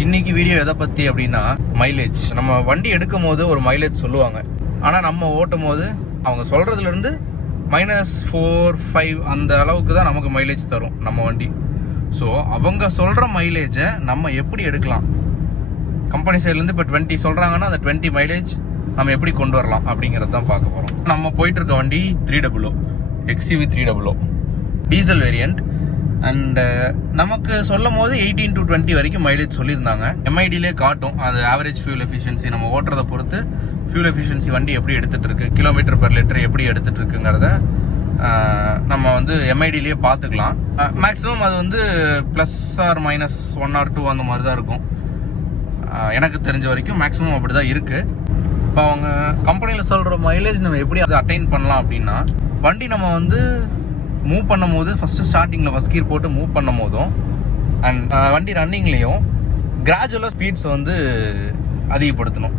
இன்னைக்கு வீடியோ எதை பற்றி அப்படின்னா மைலேஜ். நம்ம வண்டி எடுக்கும் போது ஒரு மைலேஜ் சொல்லுவாங்க, ஆனால் நம்ம ஓட்டும் போது அவங்க சொல்கிறதுலேருந்து -4, 5 அந்த அளவுக்கு தான் நமக்கு மைலேஜ் தரும் நம்ம வண்டி. ஸோ அவங்க சொல்கிற மைலேஜை நம்ம எப்படி எடுக்கலாம்? கம்பெனி சைட்லேருந்து இப்போ 20 சொல்கிறாங்கன்னா அந்த 20 மைலேஜ் நம்ம எப்படி கொண்டு வரலாம் அப்படிங்கிறது தான் பார்க்க போகிறோம். நம்ம போயிட்டு இருக்க வண்டி 300 XUV 300 டீசல் வேரியண்ட். அண்ட் நமக்கு சொல்லும் போது 18 to 20 வரைக்கும் மைலேஜ் சொல்லியிருந்தாங்க. எம்ஐடிலே காட்டும் அது ஆவரேஜ் ஃபியூல் எஃபிஷியன்சி. நம்ம ஓட்டுறதை பொறுத்து ஃபியூல் எஃபிஷியன்சி வண்டி எப்படி எடுத்துகிட்டு இருக்கு, கிலோமீட்டர் பெர் லிட்டர் எப்படி எடுத்துகிட்டு இருக்குங்கிறத நம்ம வந்து எம்ஐடிலேயே பார்த்துக்கலாம். மேக்ஸிமம் அது வந்து +or- 1 or 2 அந்த மாதிரி தான் இருக்கும். எனக்கு தெரிஞ்ச வரைக்கும் மேக்ஸிமம் அப்படி தான் இருக்குது. இப்போ அவங்க கம்பெனியில் சொல்கிற மைலேஜ் நம்ம எப்படி அதை அட்டைன் பண்ணலாம் அப்படின்னா, வண்டி நம்ம வந்து மூவ் பண்ணும் போது ஃபஸ்ட்டு ஸ்டார்டிங்கில் ஃபஸ்ட் கீர் போட்டு மூவ் பண்ணும் போதும் அண்ட் வண்டி ரன்னிங்லேயும் கிராஜுவலாக ஸ்பீட்ஸ் வந்து அதிகப்படுத்தணும்.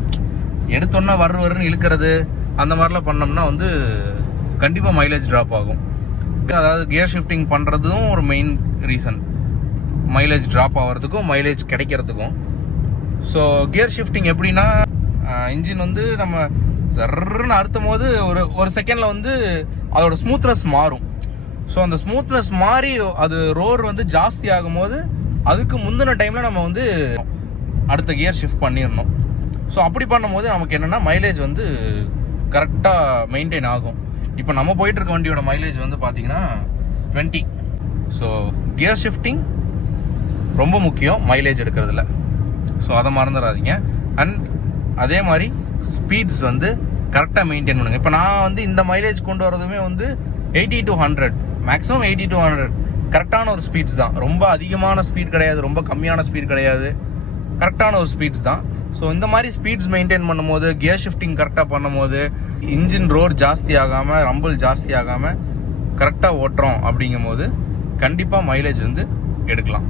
எடுத்தோன்னா வருன்னு இழுக்கிறது அந்த மாதிரிலாம் பண்ணோம்னா வந்து கண்டிப்பாக மைலேஜ் ட்ராப் ஆகும். அதாவது கியர் ஷிஃப்டிங் பண்ணுறதும் ஒரு மெயின் ரீசன் மைலேஜ் ட்ராப் ஆகிறதுக்கும் மைலேஜ் கிடைக்கிறதுக்கும். ஸோ கியர் ஷிஃப்டிங் எப்படின்னா, இன்ஜின் வந்து நம்ம சர்ன்னு அறுத்தும் போது ஒரு செகண்டில் வந்து அதோட ஸ்மூத்னஸ் மாறும். ஸோ அந்த ஸ்மூத்னஸ் மாறி அது ரோர் வந்து ஜாஸ்தி ஆகும் போது அதுக்கு முந்தின டைமில் நம்ம வந்து அடுத்த கியர் ஷிஃப்ட் பண்ணிடணும். ஸோ அப்படி பண்ணும்போது நமக்கு என்னென்னா மைலேஜ் வந்து கரெக்டாக மெயின்டைன் ஆகும். இப்போ நம்ம போயிட்டு இருக்க வண்டியோட மைலேஜ் வந்து பார்த்தீங்கன்னா 20. ஸோ கியர் ஷிஃப்டிங் ரொம்ப முக்கியம் மைலேஜ் எடுக்கிறதுல. ஸோ அதை மறந்துடாதீங்க. அண்ட் அதே மாதிரி ஸ்பீட்ஸ் வந்து கரெக்டாக மெயின்டைன் பண்ணுங்கள். இப்போ நான் வந்து இந்த மைலேஜ் கொண்டு வரதுமே வந்து 80 to 100, மேக்ஸிமம் 80 to 100 கரெக்டான ஒரு ஸ்பீட்ஸ் தான். ரொம்ப அதிகமான ஸ்பீட் கிடையாது, ரொம்ப கம்மியான ஸ்பீட் கிடையாது, கரெக்டான ஒரு ஸ்பீட்ஸ் தான். ஸோ இந்த மாதிரி ஸ்பீட்ஸ் மெயின்டைன் பண்ணும்போது, கியர் ஷிஃப்டிங் கரெக்டாக பண்ணும்போது, இன்ஜின் ரோர் ஜாஸ்தி ஆகாமல், ரம்பிள் ஜாஸ்தி ஆகாமல் கரெக்டாக ஓட்டுறோம் அப்படிங்கும் போது கண்டிப்பாக மைலேஜ் வந்து எடுக்கலாம்.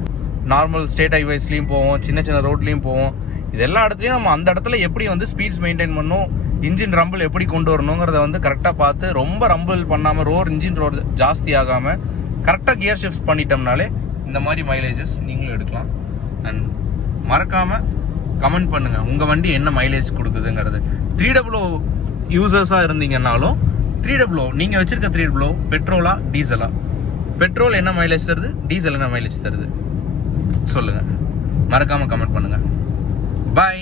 நார்மல் ஸ்டேட் ஹைவேஸ்லேயும் போவோம், சின்ன சின்ன ரோட்லேயும் போவோம். இது எல்லா இடத்துலையும் நம்ம அந்த இடத்துல எப்படி வந்து ஸ்பீட்ஸ் மெயின்டைன் பண்ணணும், இன்ஜின் ரம்பிள் எப்படி கொண்டு வரணுங்கிறத வந்து கரெக்டாக பார்த்து, ரொம்ப ரம்பிள் பண்ணாமல் இன்ஜின் ரோர் ஜாஸ்தி ஆகாமல் கரெக்டாக கியர் ஷிஃப்ட் பண்ணிட்டோம்னாலே இந்த மாதிரி மைலேஜஸ் நீங்களும் எடுக்கலாம். அண்ட் மறக்காமல் கமெண்ட் பண்ணுங்கள் உங்கள் வண்டி என்ன மைலேஜ் கொடுக்குதுங்கிறது. 300 யூசர்ஸாக இருந்தீங்கன்னாலும் 300 நீங்கள் வச்சுருக்க 300 பெட்ரோலா டீசலா? பெட்ரோல் என்ன மைலேஜ் தருது, டீசல் என்ன மைலேஜ் தருது சொல்லுங்கள். மறக்காமல் கமெண்ட் பண்ணுங்கள். பாய்.